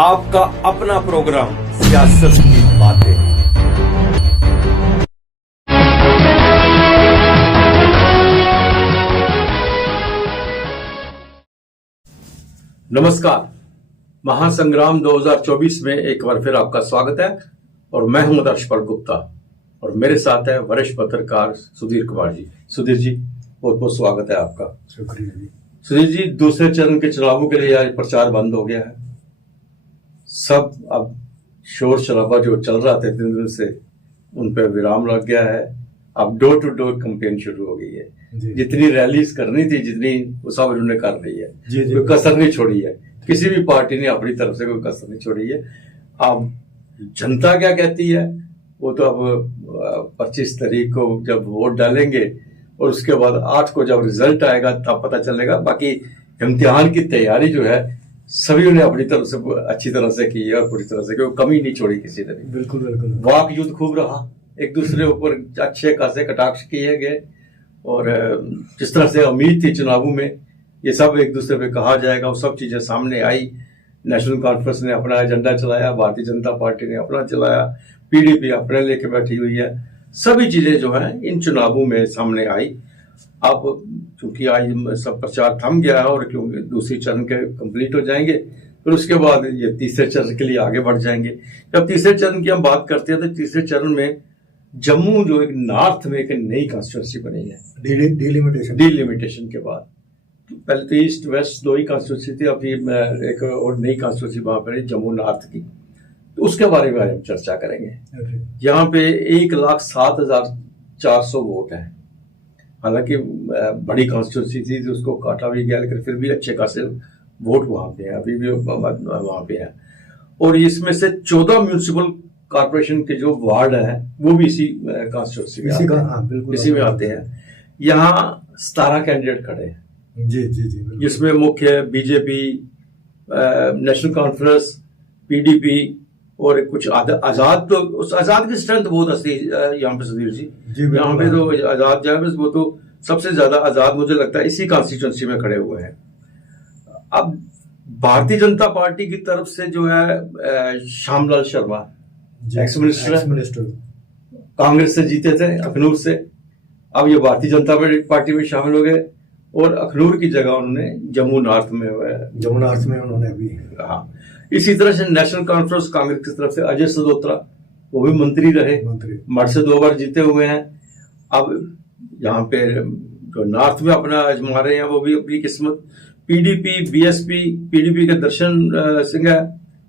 आपका अपना प्रोग्राम सियासत की बातें। नमस्कार, महासंग्राम 2024 में एक बार फिर आपका स्वागत है और मैं हूं हर्षपाल गुप्ता और मेरे साथ है वरिष्ठ पत्रकार सुधीर कुमार जी। सुधीर जी, बहुत बहुत स्वागत है आपका। शुक्रिया जी। सुधीर जी, दूसरे चरण के चुनावों के लिए आज प्रचार बंद हो गया है। सब अब शोर शराबा जो चल रहा था 3 दिन से उन पर विराम लग गया है। अब डोर टू डोर कैंपेन शुरू हो गई है। जितनी रैलीज करनी थी, जितनी वो सब उन्होंने कर रही है। कोई कसर नहीं छोड़ी है, किसी भी पार्टी ने अपनी तरफ से कोई कसर नहीं छोड़ी है। अब जनता क्या कहती है वो तो अब 25 तारीख को जब वोट डालेंगे और उसके बाद 8 को जब रिजल्ट आएगा तब पता चलेगा। बाकी इम्तिहान की तैयारी जो है सभी ने अपनी तरफ से अच्छी तरह से की है और पूरी तरह से, कोई कमी नहीं छोड़ी किसी ने भी। बिल्कुल बिल्कुल। वाक युद्ध खूब रहा, एक दूसरे ऊपर अच्छे खासे कटाक्ष किए गए और जिस तरह से उम्मीद थी चुनावों में ये सब एक दूसरे पे कहा जाएगा वो सब चीजें सामने आई। नेशनल कॉन्फ्रेंस ने अपना एजेंडा चलाया, भारतीय जनता पार्टी ने अपना चलाया, पीडीपी अपने लेके बैठी हुई है। सभी चीजें जो है इन चुनावों में सामने आई। अब क्योंकि आज सब प्रचार थम गया है और क्योंकि दूसरी चरण के कंप्लीट हो जाएंगे फिर उसके बाद ये तीसरे चरण के लिए आगे बढ़ जाएंगे। जब तीसरे चरण की हम बात करते हैं तो तीसरे चरण में जम्मू जो एक नॉर्थ में एक नई कॉन्स्टिट्यूंसी बनी है डिलिमिटेशन के बाद। पहले तो ईस्ट वेस्ट 2 ही कॉन्स्टिट्यूंसी थी, अभी एक और नई कॉन्स्टिट्यूंसी वहां पर जम्मू नॉर्थ की, तो उसके बारे में हम चर्चा करेंगे। यहाँ पे 1,07,400 वोट है। हालांकि बड़ी कॉन्स्टिट्यूंसी थी तो उसको काटा भी गया, लेकिन फिर भी अच्छे खासे वोट वहां पे है, अभी भी वहां पे है। और इसमें से 14 म्यूनिसिपल कॉर्पोरेशन के जो वार्ड हैं वो भी इसी कॉन्स्टिट्यूंसी में इसी में आते हैं। यहाँ 17 कैंडिडेट खड़े हैं जी जी जी, जिसमें मुख्य बीजेपी, नेशनल कॉन्फ्रेंस, पीडीपी और कुछ आजाद। तो उस आजाद की स्ट्रेंथ बहुत असली यहाँ पे सुधीर जी, यहाँ पे तो आजाद जो है वो तो सबसे ज्यादा आजाद मुझे लगता है इसी कॉन्स्टिट्यूंसी में खड़े हुए हैं। अब भारतीय जनता पार्टी की तरफ से जो है श्यामलाल शर्मा एक्स मिनिस्टर कांग्रेस से जीते थे अखनूर से, अब ये भारतीय जनता पार्टी में शामिल हो गए और अखनूर की जगह उन्होंने जम्मू नॉर्थ में उन्होंने अभी। हाँ, इसी तरह से नेशनल कॉन्फ्रेंस कांग्रेस की तरफ से अजय सदोत्रा, वो भी मंत्री रहे, मठ से 2 बार जीते हुए हैं। अब यहाँ पे जो नॉर्थ में अपना आजमा रहे हैं वो भी अपनी किस्मत। पीडीपी, बीएसपी, पीडीपी के दर्शन सिंह है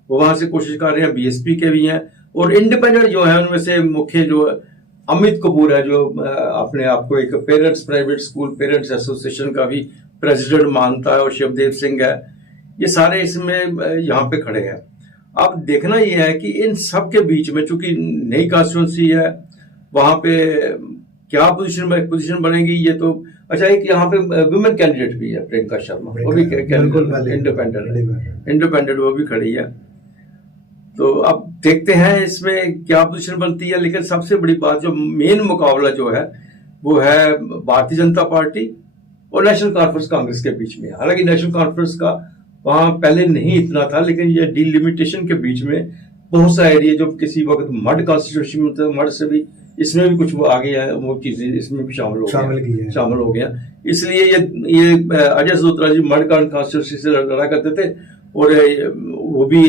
वो वहां से कोशिश कर रहे हैं, बीएसपी के भी हैं और इंडिपेंडेंट जो है उनमें से मुख्य जो अमित कपूर है जो अपने आप को एक parents private school parents association का भी प्रेसिडेंट मानता है, और शिवदेव सिंह है। ये सारे इसमें यहाँ पे खड़े हैं। अब देखना यह है कि इन सब के बीच में चूंकि नई कॉन्स्टिट्यूंसी है वहां पे क्या पोजीशन बनेगी ये तो। अच्छा, एक यहाँ पे वुमेन कैंडिडेट भी है, प्रियंका शर्मा, वो भी इंडिपेंडेंट वो भी खड़ी है। तो अब देखते हैं इसमें क्या पोजीशन बनती है। लेकिन सबसे बड़ी बात जो मेन मुकाबला जो है वो है भारतीय जनता पार्टी और नेशनल कॉन्फ्रेंस कांग्रेस के बीच में। हालांकि नेशनल कॉन्फ्रेंस का वहां पहले नहीं इतना था, लेकिन ये डिलिमिटेशन के बीच में बहुत सा एरिया जो किसी वक्त मड कॉन्स्टिट्यूशन में था, मड से भी इसमें भी कुछ आ गया है, वो चीजें इसमें भी शामिल हो गया। इसलिए ये अजय सदोत्रा जी मड कॉन्स्टिट्यूंसी से लड़ा करते थे और वो भी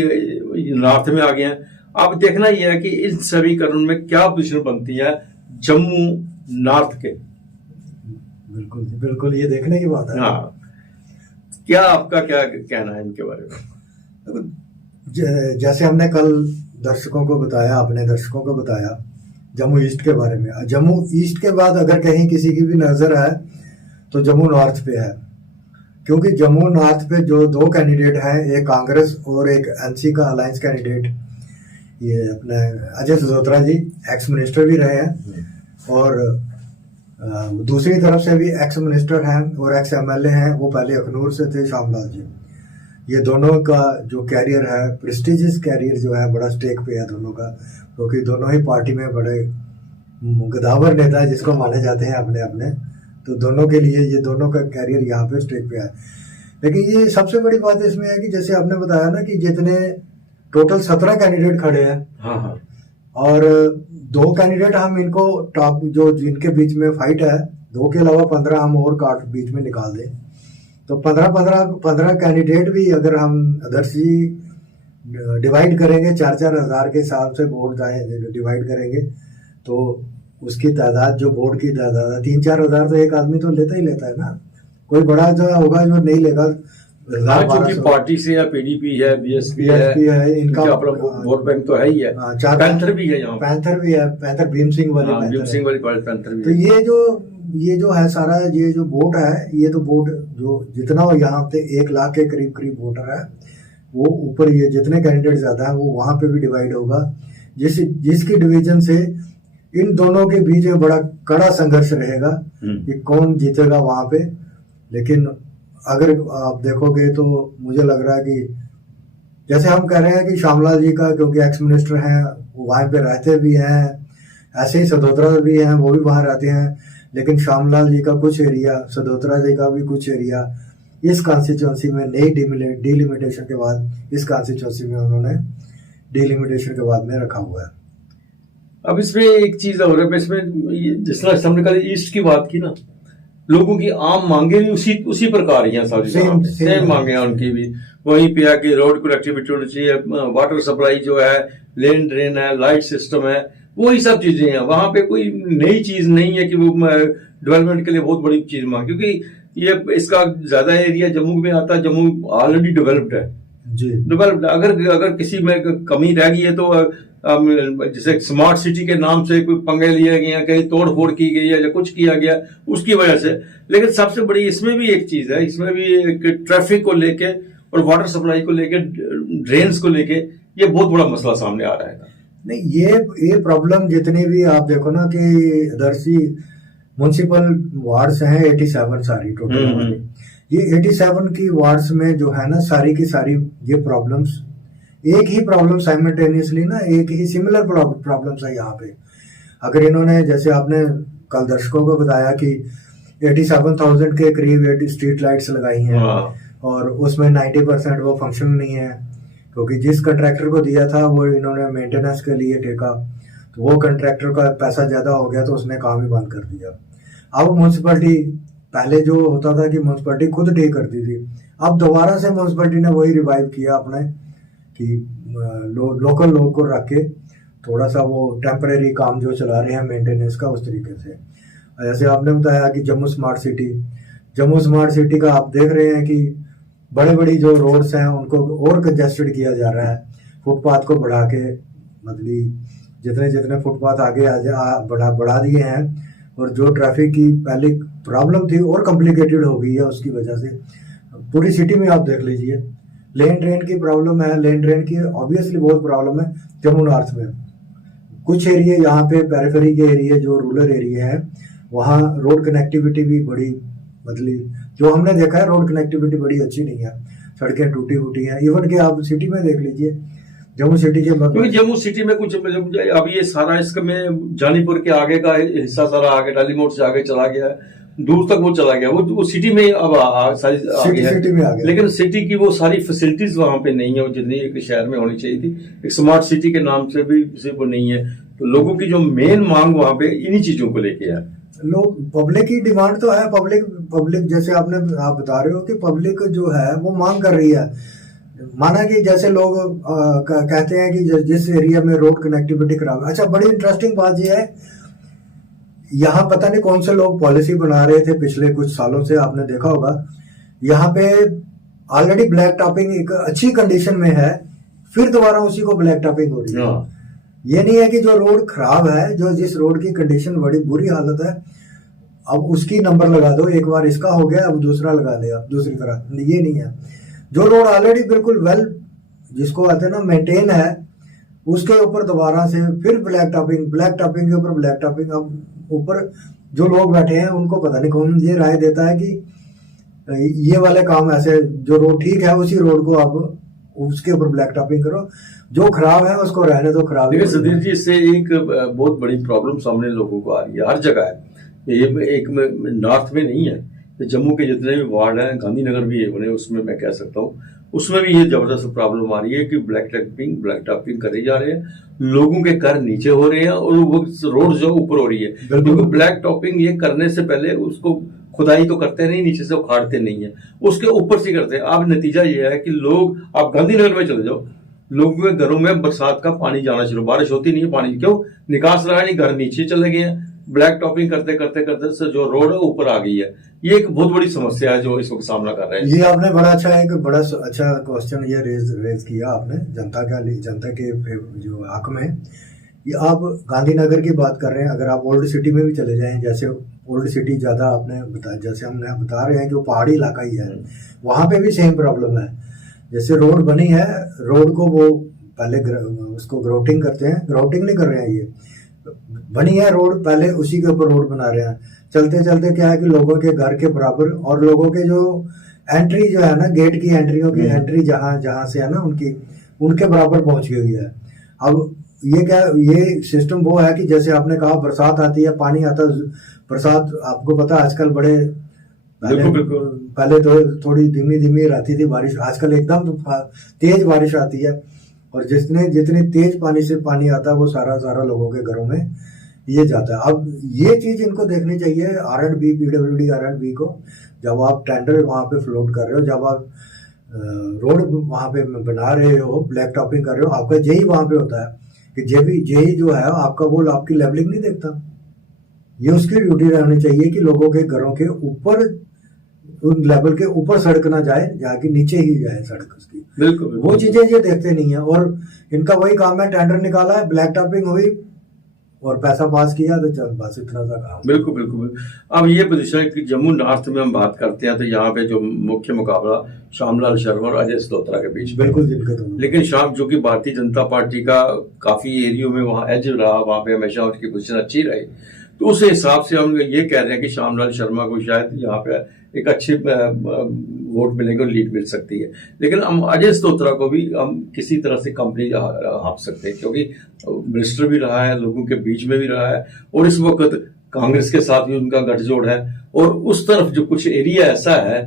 नॉर्थ में आ गए हैं। अब देखना यह है कि इन समीकरण में क्या पोजीशन बनती है जम्मू नॉर्थ के। बिल्कुल बिल्कुल, ये देखने की बात है। हाँ, क्या आपका क्या कहना है इनके बारे में? जैसे हमने कल दर्शकों को बताया, अपने दर्शकों को बताया जम्मू ईस्ट के बारे में। जम्मू ईस्ट के बाद अगर कहीं किसी की भी नजर है तो जम्मू नॉर्थ पे है, क्योंकि जम्मू नॉर्थ पे जो 2 कैंडिडेट हैं, एक कांग्रेस और एक एनसी का अलायंस कैंडिडेट, ये अपने अजय सदोत्रा जी एक्स मिनिस्टर भी रहे हैं और दूसरी तरफ से भी एक्स मिनिस्टर हैं और एक्स एमएलए हैं, वो पहले अखनूर से थे, श्यामलाल जी। ये दोनों का जो कैरियर है, प्रेस्टिजियस कैरियर जो है, बड़ा स्टेक पे है दोनों का, क्योंकि दोनों ही पार्टी में बड़े गदावर नेता जिसको माने जाते हैं अपने अपने। तो दोनों के लिए ये दोनों का कैरियर यहाँ पे स्टेक पे है। लेकिन ये सबसे बड़ी बात इसमें है कि जैसे आपने बताया ना कि जितने टोटल 17 कैंडिडेट खड़े हैं। हाँ हाँ। और 2 कैंडिडेट हम इनको टॉप जो जिनके बीच में फाइट है, 2 के अलावा 15 हम और काट बीच में निकाल दें, तो 15 कैंडिडेट भी अगर हम आदर्श जी डिवाइड करेंगे 4-4 हज़ार के हिसाब से वोट डिवाइड करेंगे, तो उसकी तादाद जो वोट की तादाद है 3-4 हज़ार तो एक आदमी तो लेता ही लेता है ना। कोई बड़ा जो होगा जो नहीं लेगा। क्योंकि पार्टी से या पीडीपी है, बीएसपी है, इनका अपना वोट बैंक तो है ही है। पैंथर भी है यहाँ, पैंथर भी है, पैंथर भीम सिंह वाली पैंथर भी। तो ये जो है सारा ये जो वोट है, ये तो वोट जो जितना यहाँ पे 1 लाख के करीब वोटर है, वो ऊपर ये जितने कैंडिडेट ज्यादा है वो वहां पे भी डिवाइड होगा, जिसकी डिवीजन से इन दोनों के बीच में बड़ा कड़ा संघर्ष रहेगा कि कौन जीतेगा वहां पे। लेकिन अगर आप देखोगे तो मुझे लग रहा है कि जैसे हम कह रहे हैं कि श्यामलाल जी का, क्योंकि एक्स मिनिस्टर हैं, वो वहां पे रहते भी हैं, ऐसे ही सदोत्रा भी हैं, वो भी वहां रहते हैं, लेकिन श्यामलाल जी का कुछ एरिया, सदोत्रा जी का भी कुछ एरिया इस कॉन्स्टिट्यूंसी में नई डिलिमिटेशन के बाद इस कॉन्स्टिट्यूंसी में उन्होंने डिलिमिटेशन के बाद में रखा हुआ है। अब इसमें एक चीज और है, इसमें जिस तरह हमने कल ईस्ट की बात की ना, लोगों की आम मांगे भी उसी प्रकार ही हैं, सारी सेम मांगे हैं उनकी भी। वहीं पे आके रोड कनेक्टिविटी होनी चाहिए, वाटर सप्लाई जो है, लेन ड्रेन है, लाइट सिस्टम है, वही सब चीजें हैं। वहां पे कोई नई चीज नहीं है कि वो डेवलपमेंट के लिए बहुत बड़ी चीज मांग, क्योंकि ये इसका ज्यादा एरिया जम्मू में आता है, जम्मू ऑलरेडी डेवलप्ड है जी। डेवलप्ड अगर किसी में कमी रह गई है तो जैसे ट्रांसपोर्ट सिटी के नाम से कोई पंगे लिए गए हैं, कहीं तोड़ फोड़ की गई है या कुछ किया गया उसकी वजह से। लेकिन सबसे बड़ी इसमें भी एक चीज है, इसमें भी एक ट्रैफिक को लेके और वाटर सप्लाई को लेके, ड्रेन्स को लेके ये बहुत बड़ा मसला सामने आ रहा है। नहीं, ये प्रॉब्लम जितनी भी आप देखो ना कि दर्शी म्युनिसिपल वार्ड्स हैं 87 सारी टोटल, ये 87 की वार्ड्स में जो है ना सारी की सारी ये प्रॉब्लम्स, एक ही प्रॉब्लम साइमल्टेनियसली ना, एक ही सिमिलर प्रॉब्लम्स है यहाँ पे। अगर इन्होंने, जैसे आपने कल दर्शकों को बताया कि 87,000 के करीब स्ट्रीट लाइट्स लगाई हैं और उसमें 90% वो फंक्शन नहीं है, क्योंकि जिस कंट्रैक्टर को दिया था वो इन्होंने मेंटेनेंस के लिए टेका, तो वो कंट्रैक्टर का पैसा ज्यादा हो गया तो उसने काम ही बंद कर दिया। अब म्युनिसिपैलिटी, पहले जो होता था कि म्युनिसिपैलिटी खुद ठीक करती थी, अब दोबारा से म्युनिसिपैलिटी ने वही रिवाइव किया अपने कि लोकल लोग को रख के थोड़ा सा वो टेम्परेरी काम जो चला रहे हैं मेंटेनेंस का, उस तरीके से। जैसे आपने बताया कि जम्मू स्मार्ट सिटी का आप देख रहे हैं कि बड़े बड़ी जो रोड्स हैं उनको और कंजेस्टेड किया जा रहा है, फुटपाथ को बढ़ा के, मतलब जितने फुटपाथ आगे बढ़ा दिए हैं, और जो ट्रैफिक की पहले प्रॉब्लम थी और कॉम्प्लिकेटेड हो गई है उसकी वजह से। पूरी सिटी में आप देख लीजिए, लेन ड्रेन की प्रॉब्लम है, लेन ड्रेन की ऑब्वियसली बहुत प्रॉब्लम है जम्मू नॉर्थ में। कुछ एरिया यहाँ पे पेरिफेरी के एरिया जो रूरल एरिया है, वहाँ रोड कनेक्टिविटी भी बड़ी, मतलब जो हमने देखा है रोड कनेक्टिविटी बड़ी अच्छी नहीं है, सड़कें टूटी फूटी हैं। इवन के आप सिटी में देख लीजिए, जम्मू सिटी के, क्योंकि जम्मू सिटी में कुछ अब ये सारा इसका में जानीपुर के आगे का हिस्सा सारा आगे डाली मोड़ से आगे चला गया है, दूर तक वो चला गया, वो सिटी में अब सारी सिटी में आ गया। लेकिन सिटी की वो सारी फैसिलिटीज वहां पे नहीं है जितनी एक शहर में होनी चाहिए थी। एक स्मार्ट सिटी के नाम से भी वो नहीं है, तो लोगों की जो मेन मांग वहां पे इन्हीं चीजों को लेके है। लोग, पब्लिक की डिमांड तो है, पब्लिक जैसे आप बता रहे हो कि पब्लिक जो है वो मांग कर रही है। माना कि जैसे लोग कहते हैं कि जिस एरिया में रोड कनेक्टिविटी खराब है। अच्छा, बड़ी इंटरेस्टिंग बात यह है, यहाँ पता नहीं कौन से लोग पॉलिसी बना रहे थे पिछले कुछ सालों से, आपने देखा होगा, यहाँ पे ऑलरेडी ब्लैक टॉपिंग एक अच्छी कंडीशन में है, फिर दोबारा उसी को ब्लैक टॉपिंग हो रही है। ये नहीं है कि जो रोड खराब है, जो जिस रोड की कंडीशन बड़ी बुरी हालत है, अब उसकी नंबर लगा दो, एक बार इसका हो गया अब दूसरा लगा ले आप दूसरी तरह, ये नहीं है। जो रोड ऑलरेडी बिल्कुल वेल, जिसको आते हैं ना मेंटेन है, उसके ऊपर दोबारा से फिर ब्लैक टॉपिंग के ऊपर ब्लैक टॉपिंग। अब ऊपर जो लोग बैठे हैं उनको पता नहीं कौन ये राय देता है कि ये वाले काम ऐसे, जो रोड ठीक है उसी रोड को आप उसके ऊपर ब्लैक टॉपिंग करो, जो खराब है उसको रहने दो खराब। देखिए सुधीर जी, इससे एक बहुत बड़ी प्रॉब्लम सामने लोगों को आ रही है, हर जगह है ये, एक नॉर्थ में नहीं है, जम्मू के जितने भी वार्ड हैं, गांधीनगर भी है उन्हें, उसमें मैं कह सकता हूँ उसमें भी ये जबरदस्त प्रॉब्लम आ रही है कि ब्लैक टॉपिंग करे जा रहे हैं, लोगों के घर नीचे हो रहे हैं और वो रोड जो ऊपर हो रही है, क्योंकि ब्लैक टॉपिंग ये करने से पहले उसको खुदाई तो करते नहीं, नीचे से उखाड़ते नहीं है, उसके ऊपर से करते हैं। अब नतीजा ये है कि लोग, आप गांधीनगर में चले जाओ, लोगों के घरों में बरसात का पानी जाना शुरू, बारिश होती नहीं है, पानी क्यों निकास रहा नहीं, घर नीचे चले गए हैं, ब्लैक टॉपिंग करते करते करते से जो रोड है ऊपर आ गई है। ये एक बहुत बड़ी समस्या है जो इस वक्त सामना कर रहे हैं। ये आपने बड़ा अच्छा क्वेश्चन ये रेज किया आपने जनता के जो हक में। ये आप गांधीनगर की बात कर रहे हैं, अगर आप ओल्ड सिटी में भी चले जाएं, जैसे ओल्ड सिटी ज्यादा आपने बताया, जैसे हमने बता रहे हैं कि वो पहाड़ी इलाका ही है, वहां पे भी सेम प्रॉब्लम है। जैसे रोड बनी है, रोड को वो पहले उसको ग्राउटिंग करते हैं, ग्राउटिंग नहीं कर रहे हैं, ये बनी है रोड, पहले उसी के ऊपर रोड बना रहे हैं। चलते चलते क्या है कि लोगों के घर के बराबर और लोगों के जो एंट्री जो है ना, गेट की एंट्रियों की एंट्री जहां से है ना उनके बराबर पहुंच गई है। अब ये सिस्टम वो है कि जैसे आपने कहा बरसात आती है, पानी आता है, बरसात आपको पता है आजकल पहले तो थोड़ी धीमी रहती थी बारिश, आजकल एकदम तेज बारिश आती है, और जितनी तेज पानी से पानी आता है वो सारा लोगों के घरों में ये जाता है। अब ये चीज इनको देखनी चाहिए R&B, PWD R&B को, जब आप टेंडर वहां पे फ्लोट कर रहे हो, जब आप रोड वहां पे बना रहे हो, ब्लैक टॉपिंग कर रहे हो, आपका जेई वहां पे होता है कि जेई जो है आपका वो आपकी लेवलिंग नहीं देखता। ये उसकी ड्यूटी रहनी चाहिए कि लोगों के घरों के ऊपर, उन लेवल के ऊपर सड़क ना जाए, जाके नीचे ही जाए सड़क उसकी। बिल्कुल वो चीजें ये देखते नहीं है, और इनका वही काम है, टेंडर निकाला है, ब्लैक टॉपिंग हुई और पैसा पास किया, तो चल बस इतना सा काम। बिल्कुल। अब ये पोजीशन है कि जम्मू नॉर्थ में हम बात करते हैं तो यहाँ पे जो मुख्य मुकाबला श्यामलाल शर्मा और अजय सलोत्रा के बीच, बिल्कुल जिनके दोनों, लेकिन शाम जो कि भारतीय जनता पार्टी का काफी एरियो में वहाँ एज रहा, वहाँ पे हमेशा उनकी पोजीशन अच्छी रही, तो उस हिसाब से हम ये कह रहे हैं कि श्यामलाल शर्मा को शायद यहाँ पे एक अच्छी वोट मिलेंगे और लीड मिल सकती है। लेकिन हम अजय सलोत्रा को भी हम किसी तरह से कंपनी हाँप सकते हैं, क्योंकि मिनिस्टर भी रहा है, लोगों के बीच में भी रहा है, और इस वक्त कांग्रेस के साथ भी उनका गठजोड़ है, और उस तरफ जो कुछ एरिया ऐसा है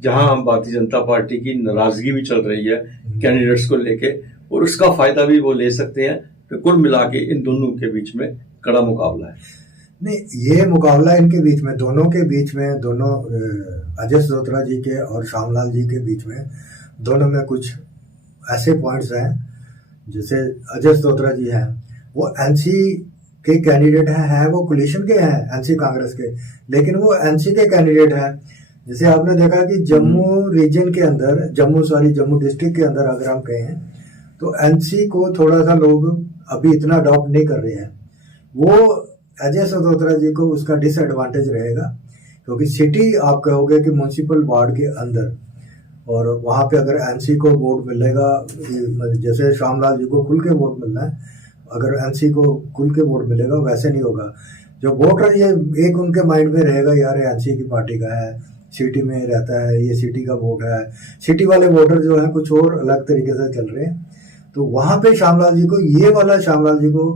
जहां भारतीय जनता पार्टी की नाराजगी भी चल रही है कैंडिडेट्स को लेके, और उसका फायदा भी वो ले सकते हैं। तो कुल मिला के इन दोनों के बीच में कड़ा मुकाबला है। नहीं, ये मुकाबला इनके बीच में, दोनों के बीच में, दोनों अजय सलोत्रा जी के और श्यामलाल जी के बीच में, दोनों में कुछ ऐसे पॉइंट्स हैं। जैसे अजय सलोत्रा जी हैं, वो एनसी के कैंडिडेट हैं, वो कोलिशन के हैं, एनसी कांग्रेस के, लेकिन वो एनसी के कैंडिडेट हैं। जैसे आपने देखा कि जम्मू रीजन के अंदर, जम्मू डिस्ट्रिक्ट के अंदर अगर हम कहें तो एनसी को थोड़ा सा लोग अभी इतना अडॉप्ट नहीं कर रहे हैं। वो अजय सलोत्रा जी को उसका डिसएडवांटेज रहेगा, क्योंकि सिटी आप कहोगे कि म्यूनसिपल वार्ड के अंदर, और वहां पे अगर एनसी को वोट मिलेगा, जैसे श्यामलाल जी को खुल के वोट मिलना है, अगर एनसी को खुल के वोट मिलेगा वैसे नहीं होगा। जो वोटर ये एक उनके माइंड में रहेगा, यार एनसी की पार्टी का है, सिटी में रहता है, ये सिटी का वोट है, सिटी वाले वोटर जो है कुछ और अलग तरीके से चल रहे हैं। तो वहां पे श्यामलाल जी को, ये वाला श्यामलाल जी को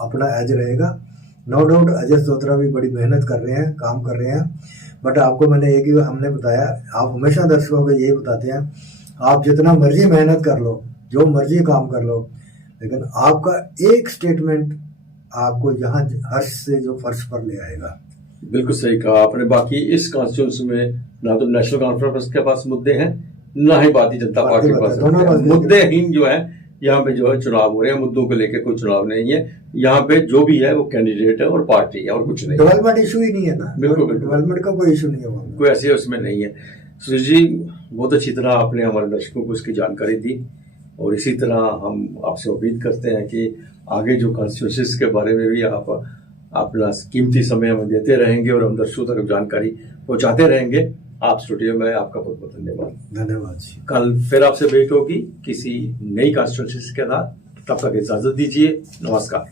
अपना एज रहेगा। नो डाउट अजय सलोत्रा भी बड़ी मेहनत कर रहे हैं, काम कर रहे हैं, बट आपको मैंने एक ही हमने बताया, आप हमेशा दर्शकों को यही बताते हैं, आप जितना मर्जी मेहनत कर लो, जो मर्जी काम कर लो, लेकिन आपका एक स्टेटमेंट आपको यहाँ हर्ष से जो फर्श पर ले आएगा। बिल्कुल सही कहा आपने। बाकी इस कॉन्स्टिट्यूंसी में ना तो नेशनल कॉन्फ्रेंस के पास मुद्दे हैं, ना ही भारतीय जनता पार्टी के पास मुद्देहीन जो है यहाँ पे जो है चुनाव हो रहे हैं, मुद्दों को लेकर कोई चुनाव नहीं है। यहाँ पे जो भी है वो कैंडिडेट है और पार्टी है, और कुछ नहीं। डेवलपमेंट इशू ही नहीं है ना, बिल्कुल डेवलपमेंट का कोई इशू नहीं है, कोई ऐसे उसमें नहीं है। सुरेश जी, बहुत अच्छी तरह आपने हमारे दर्शकों को इसकी जानकारी दी, और इसी तरह हम आपसे उम्मीद करते हैं कि आगे जो कॉन्स्टिट्यूंसीज के बारे में भी आप अपना कीमती समय हमें देते रहेंगे और हम दर्शकों तक जानकारी पहुंचाते रहेंगे। आप स्टूडियो में, आपका बहुत बहुत धन्यवाद। कल फिर आपसे भेंट होगी किसी नई कॉन्स्टिट्यूंसी के साथ, तब तक इजाजत दीजिए, नमस्कार।